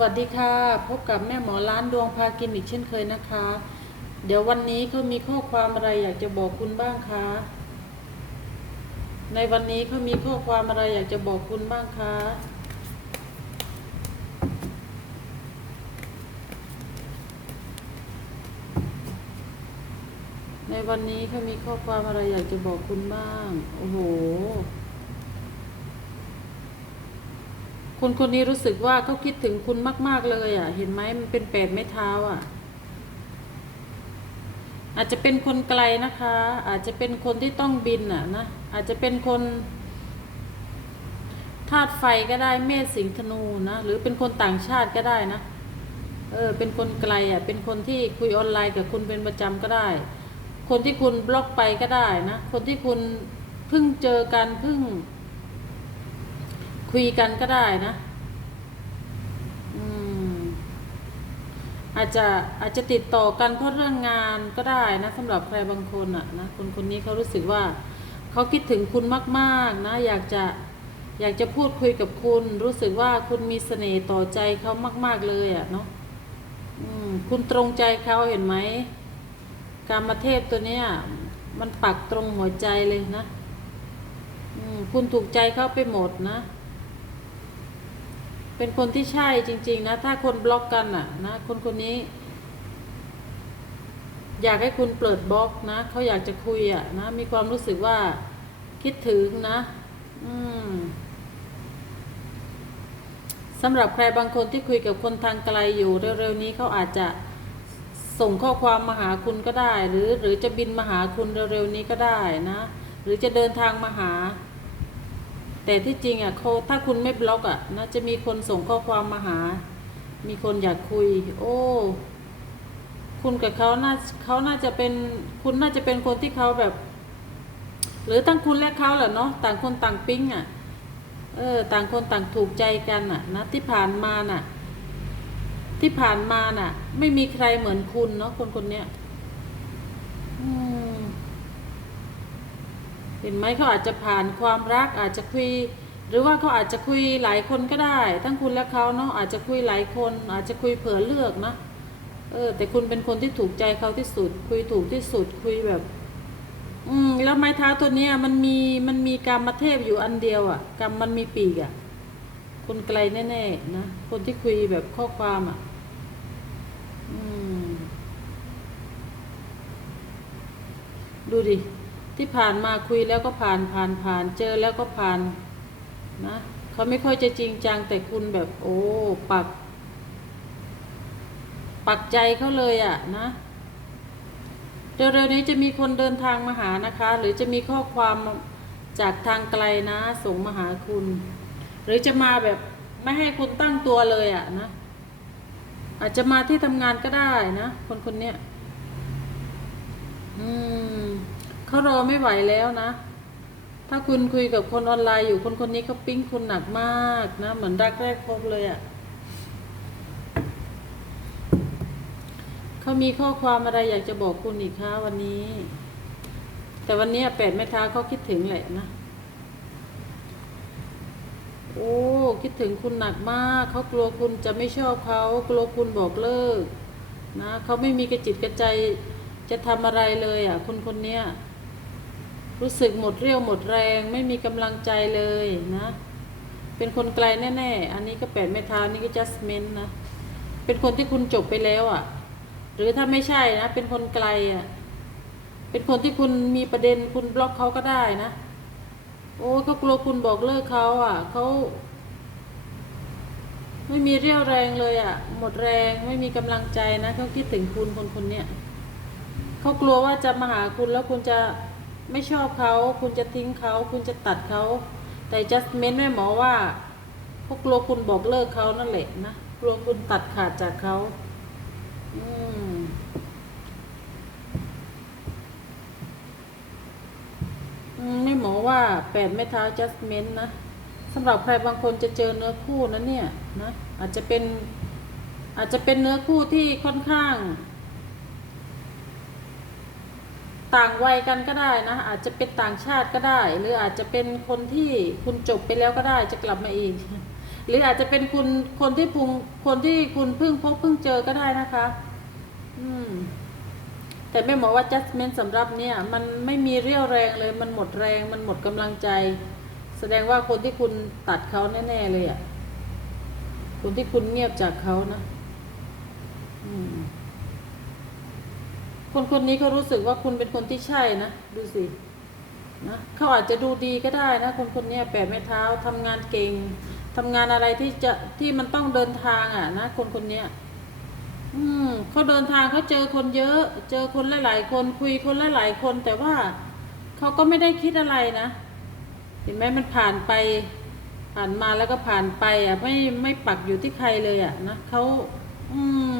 วัสดีค่ะ พบกับแม่หมอร้านดวงพากินอีกเช่นเคยนะคะ เดี๋ยววันนี้เขามีข้อความอะไรอยากจะบอกคุณบ้างคะในวันนี้เขามีข้อความอะไรอยากจะบอกคุณบ้างคะในวันนี้เขามีข้อความอะไรอยากจะบอกคุณบ้าง โอ้โห คนคนนี้รู้สึกว่าเขาคิดถึงคุณมาก ๆ เลยอะ เห็นไหมมันเป็นแปดไม้เท้าอะ อาจจะเป็นคนไกลนะคะ อาจจะเป็นคนที่ต้องบินอะนะ อาจจะเป็นคนธาตุไฟก็ได้เมษสิงธนูนะ หรือเป็นคนต่างชาติก็ได้นะ เออ เป็นคนไกลอะ เป็นคนที่คุยออนไลน์กับคุณเป็นประจำก็ได้ คนที่คุณบล็อกไปก็ได้นะ คนที่คุณเพิ่งเจอกันเพิ่ง คุยกันก็ได้นะ อืม อาจจะอาจจะติดต่อกันเพราะเรื่องงานก็ได้นะสำหรับใครบางคนอะนะคนคนนี้เขารู้สึกว่าเขาคิดถึงคุณมาก ๆ นะ อยากจะอยากจะพูดคุยกับคุณ รู้สึกว่าคุณมีเสน่ห์ต่อใจเขามาก ๆ เลยอะเนาะอืมคุณตรงใจเขาเห็นไหมการมาเทพตัวเนี้ยมันปักตรงหัวใจเลยนะอืมคุณถูกใจเขาไปหมดนะ เป็นคนที่ใช่จริง ๆ นะ ถ้าคนบล็อกกันอะ นะ คนคนนี้ อยากให้คุณเปิดบล็อกนะเขาอยากจะคุยอะ นะ มีความรู้สึกว่าคิดถึงนะ อืมสำหรับใครบางคนที่คุยกับคนทางไกลอยู่เร็วๆนี้เขาอาจจะส่งข้อความมาหาคุณก็ได้ หรือหรือจะบินมาหาคุณเร็วๆนี้ก็ได้นะ หรือจะเดินทางมาหา แต่ที่จริงอะเขาถ้าคุณไม่บล็อกอะนะจะมีคนส่งข้อความมาหา มีคนอยากคุย โอ้คุณกับเขาน่าเขาน่าจะเป็นคุณน่าจะเป็นคนที่เขาแบบ หรือทั้งคุณและเขาแหละเนาะต่างคนต่างปิ๊งอะเออต่างคนต่างถูกใจกันอะนะที่ผ่านมาน่ะ ที่ผ่านมาน่ะ ไม่มีใครเหมือนคุณเนาะคนคนเนี้ยอืม ห็นไหมเขาอาจจะผ่านความรักอาจจะคุย หรือว่าเขาอาจจะคุยหลายคนก็ได้ ทั้งคุณและเขาเนาะอาจจะคุยหลายคน อาจจะคุยเผื่อเลือกนะเออ แต่คุณเป็นคนที่ถูกใจเขาที่สุด คุยถูกที่สุดคุยแบบ อืม แล้วไม้เท้าตัวเนี้ยมันมีมันมีกรรมเทพอยู่อันเดียวอะ่ะกรรมมันมีปีกอะ่ะคนไกลแน่ๆนะคนที่คุยแบบข้อความอะ่ะอืมดูดิ ที่ผ่านมาคุยแล้วก็ผ่านผ่านผ่านเจอแล้วก็ผ่านนะเขาไม่ค่อยจะจริงจังแต่คุณแบบโอ้ปัก ปักใจเขาเลยอะ่ะนะเร็วๆนี้จะมีคนเดินทางมาหานะคะ หรือจะมีข้อความจากทางไกลนะส่งมาหาคุณ หรือจะมาแบบไม่ให้คุณตั้งตัวเลยอะ่ะนะอาจจะมาที่ทำงานก็ได้นะ คนคนเนี้ยอืม เขารอไม่ไหวแล้วนะ ถ้าคุณคุยกับคนออนไลน์อยู่คนคนนี้เขาปิ๊งคุณหนักมากนะ เหมือนรักแรกพบเลยอะ่ะเขามีข้อความอะไรอยากจะบอกคุณอีกคะวันนี้ แต่วันนี้แปดแม่ท้าเขาคิดถึงแหละนะโอ้คิดถึงคุณหนักมากเขากลัวคุณจะไม่ชอบเขากลัวคุณบอกเลิก นะเขาไม่มีกระจิตกระใจจะทำอะไรเลยอะคนคนเนี้ย รู้สึกหมดเรี่ยวหมดแรงไม่มีกำลังใจเลยนะ เป็นคนไกลแน่ๆ อันนี้ก็แปดไม่ทานี่ก็จัสเมนนะ เป็นคนที่คุณจบไปแล้วอะ หรือถ้าไม่ใช่นะ เป็นคนไกลอะ เป็นคนที่คุณมีประเด็นคุณบล็อกเขาก็ได้นะ โอ้เขากลัวคุณบอกเลิกเขาอะเขาไม่มีเรี่ยวแรงเลยอะ หมดแรงไม่มีกำลังใจนะเขาคิดถึงคุณคนคนเนี้ยเขากลัวว่าจะมาหาคุณแล้วคุณจะ ไม่ชอบเขาคุณจะทิ้งเขา คุณจะตัดเขา แต่จัสเมนแม่หมอว่าเขากลัวคุณบอกเลิกเขานั่นแหละนะกลัวคุณตัดขาดจากเขาอืมไม่หมอว่าแปดไม่เท้าจัสเมนนะสำหรับใครบางคนจะเจอเนื้อคู่นั้นเนี่ยนะอาจจะเป็น อาจจะเป็นเนื้อคู่ที่ค่อนข้าง ต่างวัยกันก็ได้นะ อาจจะเป็นต่างชาติก็ได้ หรืออาจจะเป็นคนที่คุณจบไปแล้วก็ได้จะกลับมาอีก หรืออาจจะเป็นคุณคนที่พุงคนที่คุณเพิ่งพบเพิ่งเจอก็ได้นะคะ อืม แต่แม่หมอว่า judgment สำหรับเนี่ย มันไม่มีเรี่ยวแรงเลย มันหมดแรง มันหมดกำลังใจ แสดงว่าคนที่คุณตัดเขาแน่ๆเลยอะ่ะคนที่คุณเงียบจากเขานะ อืม คนคนนี้เขารู้สึกว่าคุณเป็นคนที่ใช่นะดูสินะเขาอาจจะดูดีก็ได้นะ คนคนนี้แปดไม้เท้าทำงานเก่งทำงานอะไรที่จะที่มันต้องเดินทางอะนะคนคนนี้อืมเขาเดินทางเขาเจอคนเยอะ เจอคนหลายๆคนคุยคนหลายๆคน แต่ว่าเขาก็ไม่ได้คิดอะไรนะ เห็นไหมมันผ่านไป ผ่านมาแล้วก็ผ่านไปอะไม่ไม่ปักอยู่ที่ใครเลยอะนะเขาอืม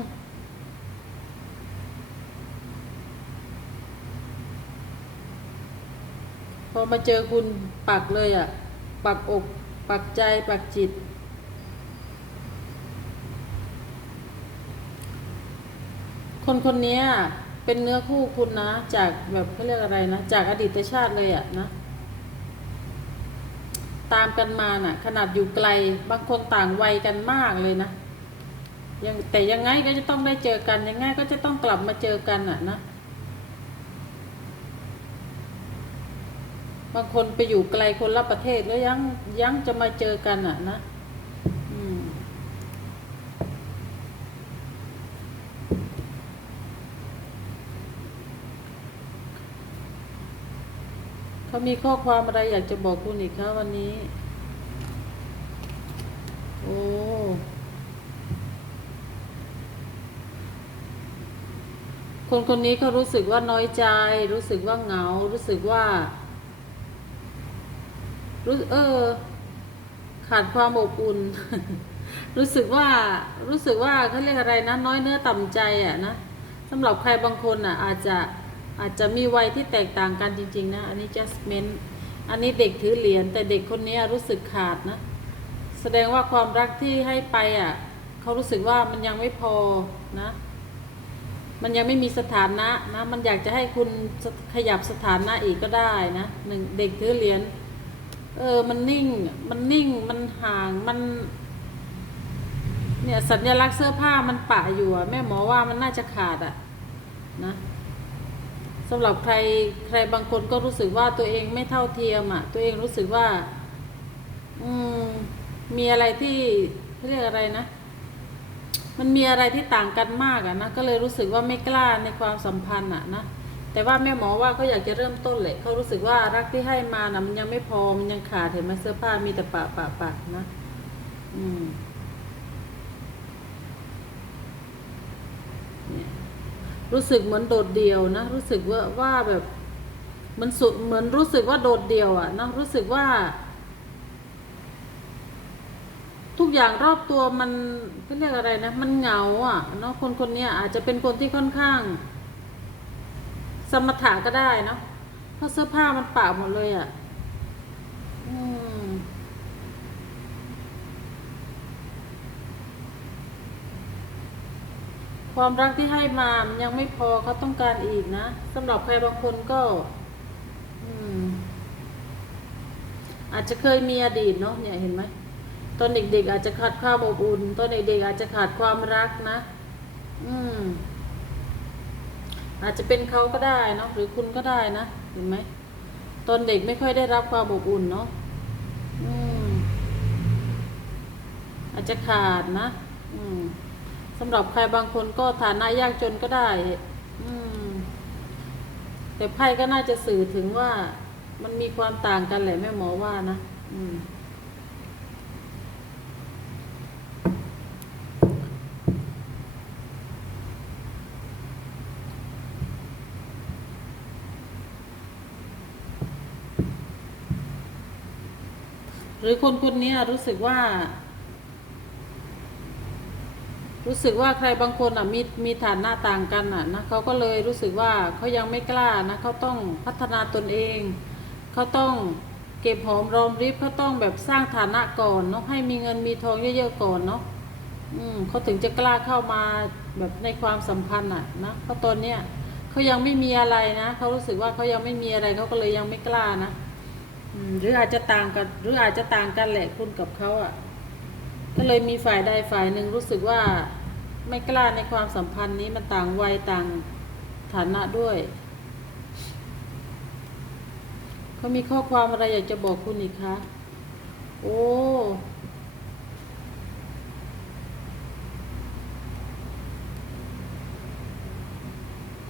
อมาเจอคุณปักเลยอะ ปักอก ปักใจ ปักจิต คนคนนี้เป็นเนื้อคู่คุณนะ จากแบบเขาเรียกอะไรนะ จากอดีตชาติเลยอะนะ ตามกันมาน่ะ ขนาดอยู่ไกล บางคนต่างวัยกันมากเลยนะยังแต่ยังไงก็จะต้องได้เจอกัน ยังไงก็จะต้องกลับมาเจอกันอะนะางคนไปอยู่ไกลคนละประเทศแล้วยังยังจะมาเจอกันอะนะเขามีข้อความอะไรอยากจะบอกคุณอีกคะวันนี้ โอ้คนคนนี้เขารู้สึกว่าน้อยใจ รู้สึกว่าเหงา รู้สึกว่า รู้เออ ขาดความอบอุ่น รู้สึกว่ารู้สึกว่าเขาเรียกอะไรนะ น้อยเนื้อต่ำใจอะนะสำหรับใครบางคนอะ อาจจะอาจจะมีวัยที่แตกต่างกันจริง ๆ นะ อันนี้ justment อันนี้เด็กถือเหรียญแต่เด็กคนนี้รู้สึกขาดนะ แสดงว่าความรักที่ให้ไปอะเขารู้สึกว่ามันยังไม่พอนะ มันยังไม่มีสถานะนะ มันอยากจะให้คุณขยับสถานะอีกก็ได้นะหนึ่งเด็กถือเหรียญ เออ มันนิ่ง มันนิ่ง มันห่าง มัน เนี่ยสัญลักษณ์เสื้อผ้ามันปะอยู่อะแม่หมอว่ามันน่าจะขาดอะนะสำหรับใครใครบางคนก็รู้สึกว่าตัวเองไม่เท่าเทียมอะตัวเองรู้สึกว่า อืม มีอะไรที่เรียกอะไรนะ มันมีอะไรที่ต่างกันมากอะนะ ก็เลยรู้สึกว่าไม่กล้าในความสัมพันธ์อะนะ แต่ว่าแม่หมอว่าเขาอยากจะเริ่มต้นเลยเขารู้สึกว่ารักที่ให้มานะมันยังไม่พอมันยังขาดเห็นไหมเสื้อผ้ามีแต่ปะปะปะนะ อืมรู้สึกเหมือนโดดเดี่ยวนะ รู้สึกว่าว่าแบบมันสุดเหมือนรู้สึกว่าโดดเดี่ยวอะนะรู้สึกว่า ทุกอย่างรอบตัวมันเรียกอะไรนะ มันเหงาอะเนาะคนคนนี้อาจจะเป็นคนที่ค่อนข้าง สมถะก็ได้เนาะเพราะเสื้อผ้ามันเปะหมดเลยอะ่ะความรักที่ให้มามยังไม่พอเขาต้องการอีกนะสำหรับใครบางคนก็อืมอาจจะเคยมีอดีตเนาะเนี่ยเห็นไหมตอนเด็กๆอาจจะขาดความอบอุ่นตอนเด็กๆอาจจะขาดความรักนะ อืม อาจจะเป็นเขาก็ได้เนาะหรือคุณก็ได้นะเห็นไหมตอนเด็กไม่ค่อยได้รับความอบอุ่นเนาะอืมอาจจะขาดนะ อืมสำหรับใครบางคนก็ฐานะยากจนก็ได้ อืม แต่ไพ่ก็น่าจะสื่อถึงว่ามันมีความต่างกันแหละแม่หมอว่านะ อืม รือคนคนนี้รู้สึกว่า รู้สึกว่าใครบางคนอะมีมีฐานะต่างกันอะนะเขาก็เลยรู้สึกว่าเขายังไม่กล้านะเขาต้องพัฒนาตนเองเขาต้องเก็บหอมรอมริบเขาต้องแบบสร้างฐานะก่อนเนาะให้มีเงินมีทองเยอะๆก่อนเนาะอืมเขาถึงจะกล้าเข้ามาแบบในความสัมพันธ์อะนะเพราะตอนเนี้ยเขายังไม่มีอะไรนะเขารู้สึกว่าเขายังไม่มีอะไรเขาก็เลยยังไม่กล้านะ หรืออาจจะต่างกัน หรืออาจจะต่างกันแหละคุณกับเขาอะ ก็เลยมีฝ่ายใดฝ่ายหนึ่งรู้สึกว่าไม่กล้าในความสัมพันธ์นี้มันต่างวัยต่างฐานะด้วยเขามีข้อความอะไรอยากจะบอกคุณอีกคะ โอ้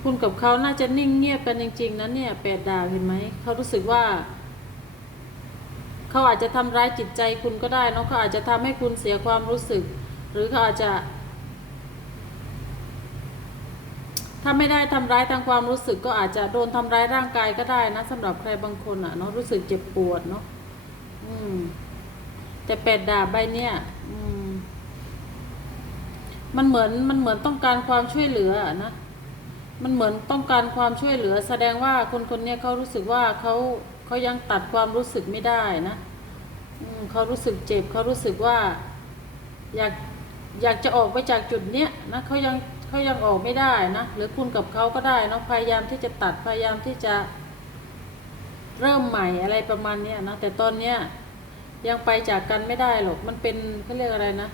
คุณกับเขาน่าจะนิ่งเงียบกันจริง ๆนะเนี่ยแปดดาวเห็นไหม เขารู้สึกว่า เขาอาจจะทำร้ายจิตใจคุณก็ได้นะเขาอาจจะทำให้คุณเสียความรู้สึก หรือเขาอาจจะถ้าไม่ได้ทำร้ายทางความรู้สึกก็อาจจะโดนทำร้ายร่างกายก็ได้นะสำหรับใครบางคนอะเนาะรู้สึกเจ็บปวดเนาะอืม แต่แปดดาบใบเนี้ยอืม มันเหมือนมันเหมือนต้องการความช่วยเหลืออะนะมันเหมือนต้องการความช่วยเหลือ แสดงว่าคนคนนี้เขารู้สึกว่าเขา เขายังตัดความรู้สึกไม่ได้นะเขารู้สึกเจ็บเขารู้สึกว่า อยากอยากจะออกไปจากจุดเนี้ยนะเขายังเขายังออกไม่ได้นะหรือคุณกับเขาก็ได้นะพยายามที่จะตัดพยายามที่จะเริ่มใหม่อะไรประมาณเนี้ยนะแต่ตอนเนี้ยยังไปจากกันไม่ได้หรอกมันเป็นเขาเรียกอะไรนะ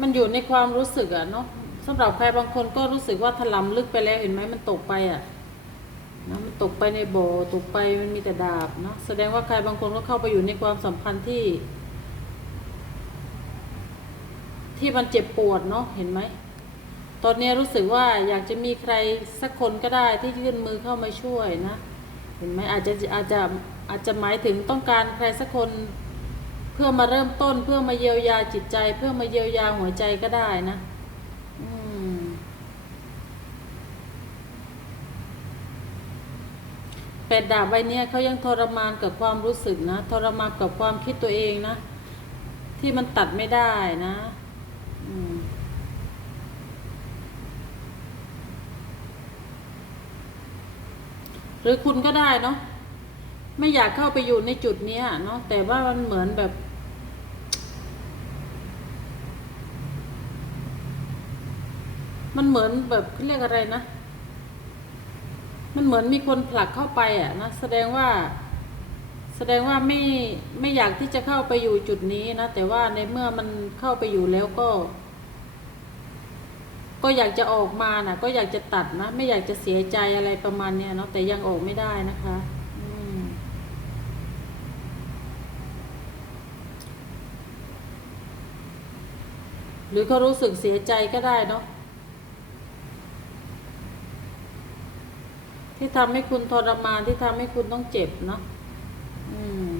มันอยู่ในความรู้สึกอะเนาะสำหรับใครบางคนก็รู้สึกว่าถลำลึกไปแล้วเห็นไหมมันตกไปอะ นะมันตกไปในโบอตกไปมันมีแต่ดาบเนาะแสดงว่าใครบางคนก็เข้าไปอยู่ในความสัมพันธ์ที่ ที่มันเจ็บปวดเนาะเห็นไหมตอนนี้รู้สึกว่าอยากจะมีใครสักคนก็ได้ที่ยื่นมือเข้ามาช่วยนะ เห็นไหมอาจจะอาจจะอาจจะหมายถึงต้องการใครสักคน เพื่อมาเริ่มต้นเพื่อมาเยียวยาจิตใจ เพื่อมาเยียวยาหัวใจก็ได้นะ อืม แปดดาบใบเนี้ยเขายังทรมานกับความรู้สึกนะ ทรมานกับความคิดตัวเองนะ ที่มันตัดไม่ได้นะหรือคุณก็ได้เนาะไม่อยากเข้าไปอยู่ในจุดนี้เนาะแต่ว่ามันเหมือนแบบ มันเหมือนแบบเรียกอะไรนะ มันเหมือนมีคนผลักเข้าไปอะนะแสดงว่า แสดงว่าไม่ไม่อยากที่จะเข้าไปอยู่จุดนี้นะแต่ว่าในเมื่อมันเข้าไปอยู่แล้วก็ ก็อยากจะออกมานะก็อยากจะตัดนะไม่อยากจะเสียใจอะไรประมาณเนี้ยเนาะแต่ยังออกไม่ได้นะคะหรือเขารู้สึกเสียใจก็ได้เนาะ ที่ทำให้คุณทรมานที่ทำให้คุณต้องเจ็บเนาะอืม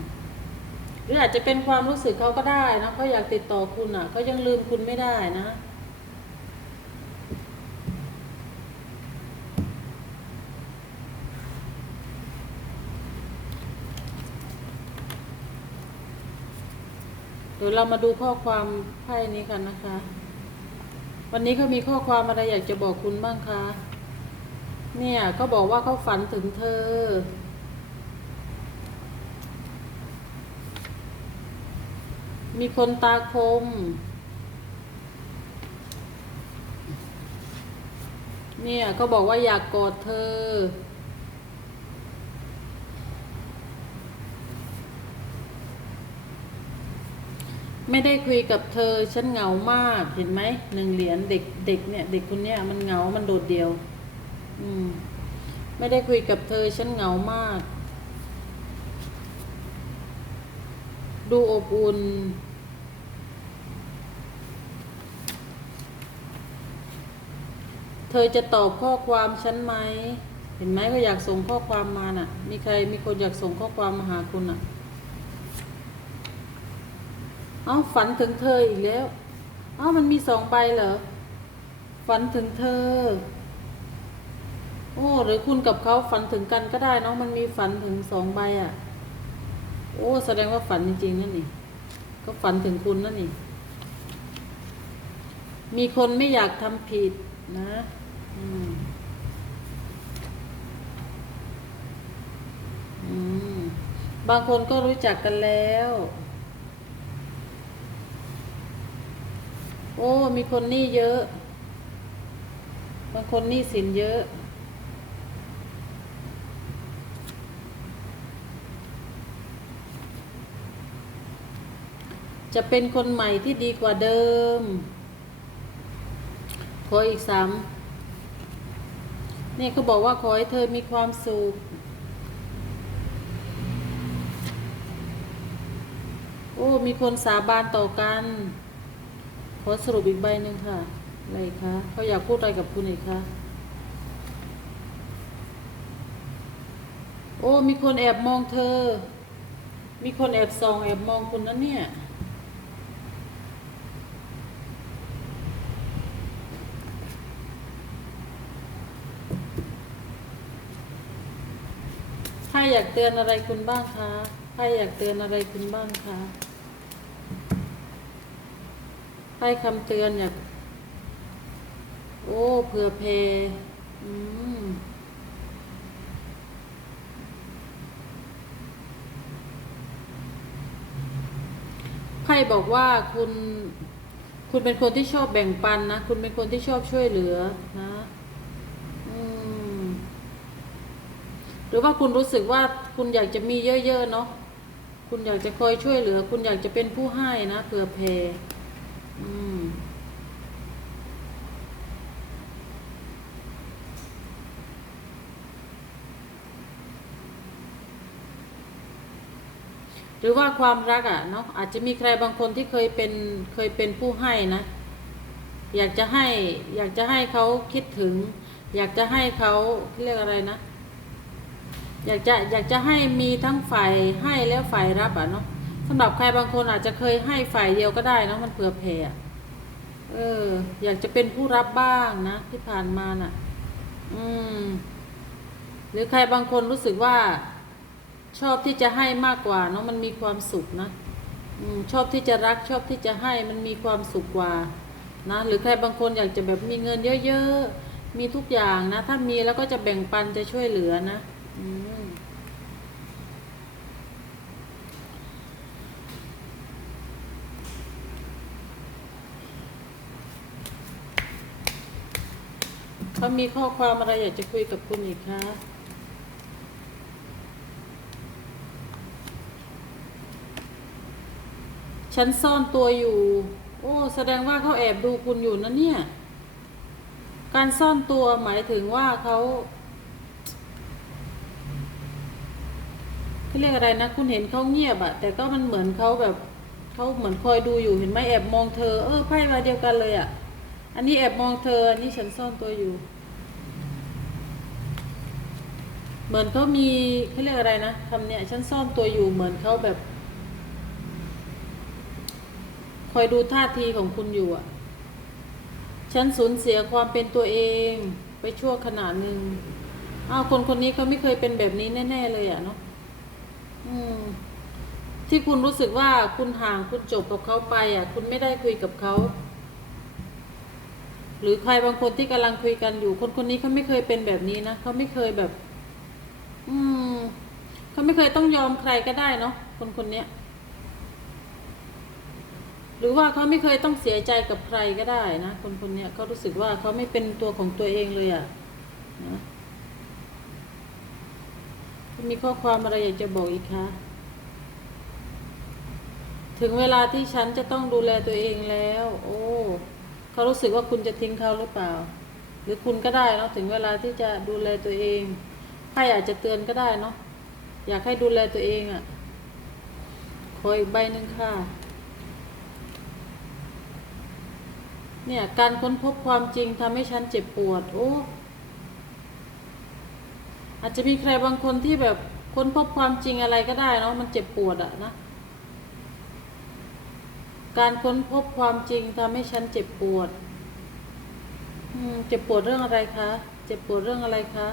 หรืออาจจะเป็นความรู้สึกเขาก็ได้นะเขาอยากติดต่อคุณอะเขายังลืมคุณไม่ได้นะเดี๋ยวเรามาดูข้อความไพ่นี้กันนะคะ วันนี้เขามีข้อความอะไรอยากจะบอกคุณบ้างคะ เนี่ยเขาบอกว่าเขาฝันถึงเธอ มีคนตาคม เนี่ยเขาบอกว่าอยากกอดเธอ ไม่ได้คุยกับเธอ ฉันเหงามากเห็นไหมหนึ่งเหรียญเด็กเด็กเนี่ย เด็กคนเนี้ยมันเหงา มันโดดเดี่ยว ไม่ได้คุยกับเธอฉันเหงามาก ดูอบอุ่นเธอจะตอบข้อความฉันไหม เห็นไหมก็อยากส่งข้อความมาน่ะ มีใครมีคนอยากส่งข้อความมาหาคุณอะ เอ้าฝันถึงเธออีกแล้ว เอ้ามันมีสองใบเหรอ ฝันถึงเธอ โอ้หรือคุณกับเขาฝันถึงกันก็ได้เนาะมันมีฝันถึงสองใบอะ โอ้ แสดงว่าฝันจริงๆนั่นนี่ก็ฝันถึงคุณนั่นนี่ มีคนไม่อยากทำผิดนะอืมอืมบางคนก็รู้จักกันแล้ว โอ้ มีคนหนี้เยอะ บางคนหนี้สินเยอะ จะเป็นคนใหม่ที่ดีกว่าเดิม ขออีกสามเนี่ยเขาบอกว่าขอให้เธอมีความสุข โอ้ มีคนสาบานต่อกัน ขอสรุปอีกใบหนึ่งค่ะ อะไรคะเขาอยากพูดอะไรกับคุณอีกคะ โอ้ มีคนแอบมองเธอ มีคนแอบส่องแอบมองคุณนะเนี่ย ถ้าอยากเตือนอะไรคุณบ้างคะถ้าอยากเตือนอะไรคุณบ้างคะให้คำเตือนอยากโอ้เผื่อเพอืมไพ่บอกว่าคุณ คุณเป็นคนที่ชอบแบ่งปันนะ คุณเป็นคนที่ชอบช่วยเหลือนะ อืม หรือว่าคุณรู้สึกว่าคุณอยากจะมีเยอะๆเนาะคุณอยากจะคอยช่วยเหลือ คุณอยากจะเป็นผู้ให้นะเผื่อแผ่อืมหรือว่าความรักอะ่ะเนาะอาจจะมีใครบางคนที่เคยเป็นเคยเป็นผู้ให้นะ อยากจะให้ อยากจะให้เขาคิดถึง อยากจะให้เขาเรียกอะไรนะ อยากจะอยากจะให้มีทั้งฝ่ายให้และฝ่ายรับอะเนาะสำหรับใครบางคนอาจจะเคยให้ฝ่ายเดียวก็ได้เนาะมันเผื่อแผ่เออ อยากจะเป็นผู้รับบ้างนะที่ผ่านมาน่ะ อืม หรือใครบางคนรู้สึกว่า ชอบที่จะให้มากกว่าเนาะมันมีความสุขนะอมชอบที่จะรักชอบที่จะให้มันมีความสุขกว่า นะ หรือใครบางคนอยากจะแบบมีเงินเยอะๆมีทุกอย่างนะ ถ้ามีแล้วก็จะแบ่งปันจะช่วยเหลือนะอืม เขามีข้อความอะไรอยากจะคุยกับคุณอีกคะฉันซ่อนตัวอยู่ โอ้ แสดงว่าเขาแอบดูคุณอยู่นะเนี่ย การซ่อนตัวหมายถึงว่าเขาเขาเรียกอะไรนะ คุณเห็นเขาเงียบอะแต่ก็มันเหมือนเขาแบบเขาเหมือนคอยดูอยู่เห็นไหมแอบมองเธอ เออไพ่มาเดียวกันเลยอะ อันนี้แอบมองเธอ อันนี้ฉันซ่อนตัวอยู่ เหมือนเขามีเขาเรียกอะไรนะคำเนี้ยฉันซ่อนตัวอยู่ เหมือนเขาแบบ คอยดูท่าทีของคุณอยู่อะ ฉันสูญเสียความเป็นตัวเองไปชั่วขณะหนึ่งอ้าวคนคนนี้เขาไม่เคยเป็นแบบนี้แน่ ๆ เลยอะเนาะอืม ที่คุณรู้สึกว่าคุณห่างคุณจบกับเขาไป อะ คุณไม่ได้คุยกับเขา หรือใครบางคนที่กำลังคุยกันอยู่ คนคนนี้เขาไม่เคยเป็นแบบนี้นะเขาไม่เคยแบบ อืมเขาไม่เคยต้องยอมใครก็ได้เนาะคนคนเนี้ย หรือว่าเขาไม่เคยต้องเสียใจกับใครก็ได้นะคนคนเนี้ยเขารู้สึกว่าเขาไม่เป็นตัวของตัวเองเลยอะ่ะนะมีข้อความอะไรอยากจะบอกอีกคะถึงเวลาที่ฉันจะต้องดูแลตัวเองแล้ว โอ้ เขารู้สึกว่าคุณจะทิ้งเขาหรือเปล่า หรือคุณก็ได้เนาะถึงเวลาที่จะดูแลตัวเองใครอาจจะเตือนก็ได้เนาะอยากให้ดูแลตัวเองอะ่ะขออีกใบหนึ่งค่ะเนี่ยการค้นพบความจริงทำให้ฉันเจ็บปวด โอ้อาจจะมีใครบางคนที่แบบค้นพบความจริงอะไรก็ได้เนาะมันเจ็บปวดอะนะ การค้นพบความจริงทำให้ฉันเจ็บปวดเจ็บปวดเรื่องอะไรคะ เจ็บปวดเรื่องอะไรคะ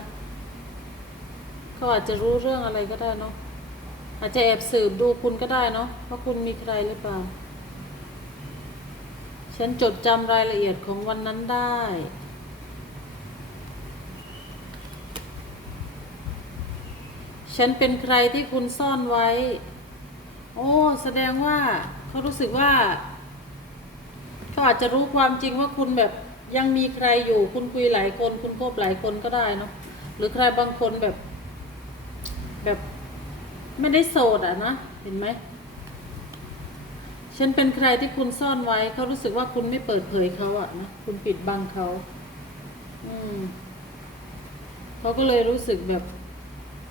เขาอาจจะรู้เรื่องอะไรก็ได้เนาะ อาจจะแอบสืบดูคุณก็ได้เนาะว่าคุณมีใครหรือเปล่า ฉันจดจำรายละเอียดของวันนั้นได้ ฉันเป็นใครที่คุณซ่อนไว้ โอ้ แสดงว่า เขารู้สึกว่าเขาอาจจะรู้ความจริงว่าคุณแบบยังมีใครอยู่ คุณคุยหลายคน คุณคบหลายคนก็ได้เนาะหรือใครบางคนแบบ แบบไม่ได้โสดอะนะเห็นไหมฉฉันเป็นใครที่คุณซ่อนไว้เขารู้สึกว่าคุณไม่เปิดเผยเขาอะนะคุณปิดบังเขาอืมเขาก็เลยรู้สึกแบบ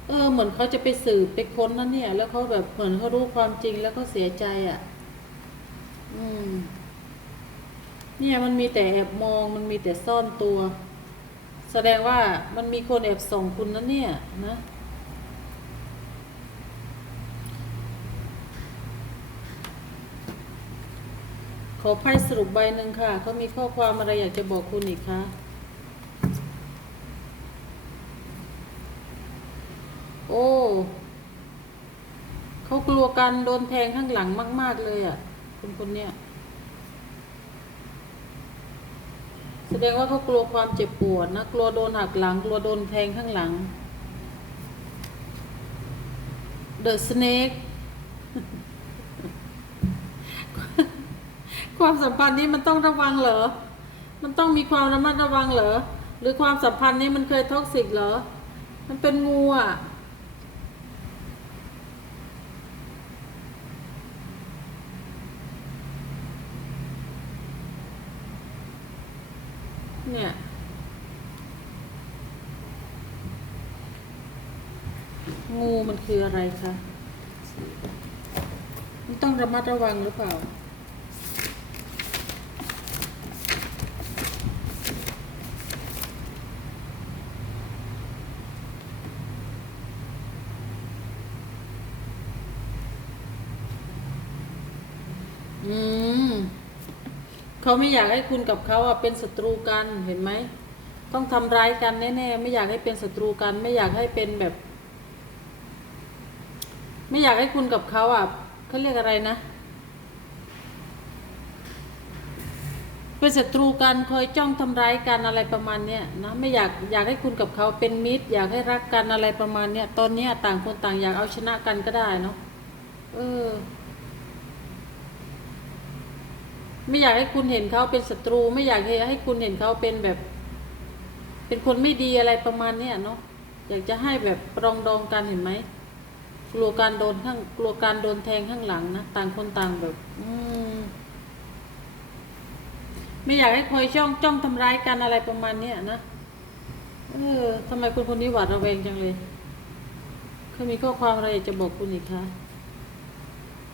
เออ เหมือนเขาจะไปสืบไปค้นนั่นเนี่ย แล้วเขาแบบเหมือนเขารู้ความจริงแล้วก็เสียใจอะ่ะ อืม เนี่ยมันมีแต่แอบมอง มันมีแต่ซ่อนตัว แสดงว่ามันมีคนแอบส่องคุณนั่นเนี่ย นะขอไพ่สรุปใบหนึ่งค่ะเขามีข้อความอะไรอยากจะบอกคุณอีกคะโอ้ เขากลัวการโดนแทงข้างหลังมาก ๆ เลยอะ่ะ คุณคนเนี้ยแสดงว่าเขากลัวความเจ็บปวดนะ กลัวโดนหักหลัง กลัวโดนแทงข้างหลัง The Snake ความสัมพันธ์นี้มันต้องระวังเหรอ มันต้องมีความระมัดระวังเหรอ หรือความสัมพันธ์นี้มันเคยท็อกซิกเหรอ มันเป็นงูอะ เนี่ย งูมันคืออะไรคะมันต้องระมัดระวังหรือเปล่า อืม เขาไม่อยากให้คุณกับเขาอะเป็นศัตรูกันเห็นไหมต้องทำร้ายกันแน่ๆไม่อยากให้เป็นศัตรูกัน ไม่อยากให้เป็นแบบ ไม่อยากให้คุณกับเขาอะเขาเรียกอะไรนะ เป็นศัตรูกันคอยจ้องทำร้ายกันอะไรประมาณเนี้ยนะไม่อยากอยากให้คุณกับเขาเป็นมิตร อยากให้รักกันอะไรประมาณเนี้ยตอนเนี้ยต่างคนต่างอยากเอาชนะกันก็ได้เนาะเออ ไม่อยากให้คุณเห็นเขาเป็นศัตรู ไม่อยากให้ให้คุณเห็นเขาเป็นแบบ เป็นคนไม่ดีอะไรประมาณเนี้ยเนาะอยากจะให้แบบปรองดองกันเห็นไหมกลัวการโดนข้างกลัวการโดนแทงข้างหลังนะต่างคนต่างแบบ อืมไม่อยากให้คอยจ้องจ้องทำร้ายกันอะไรประมาณเนี้ยนะเออทำไมคุณคนนี้หวาดระแวงจังเลยเขามีข้อความอะไรอยากจะบอกคุณอีกคะ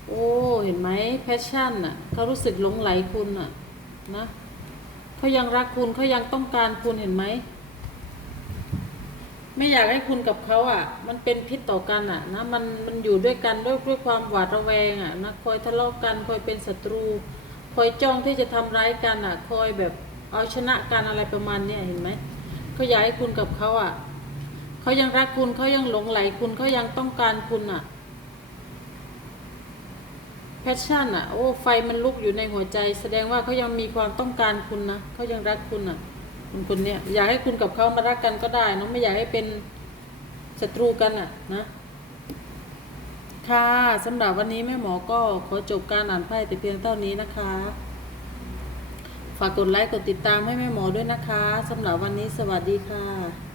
โอ้ เห็นไหมแพชชั่นอะเขารู้สึกหลงไหลคุณอะ นะเขายังรักคุณเขายังต้องการคุณเห็นไหม ไม่อยากให้คุณกับเขาอะ มันเป็นพิษต่อกันอะ นะ มันมันอยู่ด้วยกันด้วยด้วยความหวาดระแวงอะนะคอยทะเลาะกันคอยเป็นศัตรู คอยจ้องที่จะทำร้ายกันอะ คอยแบบเอาชนะกันอะไรประมาณเนี้ยเห็นไหมเขาอยากให้คุณกับเขาอะเขายังรักคุณเขายังหลงไหลคุณเขายังต้องการคุณอะ แพชชั่นอะ โอ้ ไฟมันลุกอยู่ในหัวใจ แสดงว่าเขายังมีความต้องการคุณนะเขายังรักคุณอะคนคนเนี้ยอยากให้คุณกับเขามารักกันก็ได้นอะไม่อยากให้เป็นศัตรูกันอะนะค่ะสำหรับวันนี้แม่หมอก็ขอจบการอ่านไพ่แต่เพียงเท่านี้นะคะ ฝากกดไลค์กดติดตามให้แม่หมอด้วยนะคะสำหรับวันนี้สวัสดีค่ะ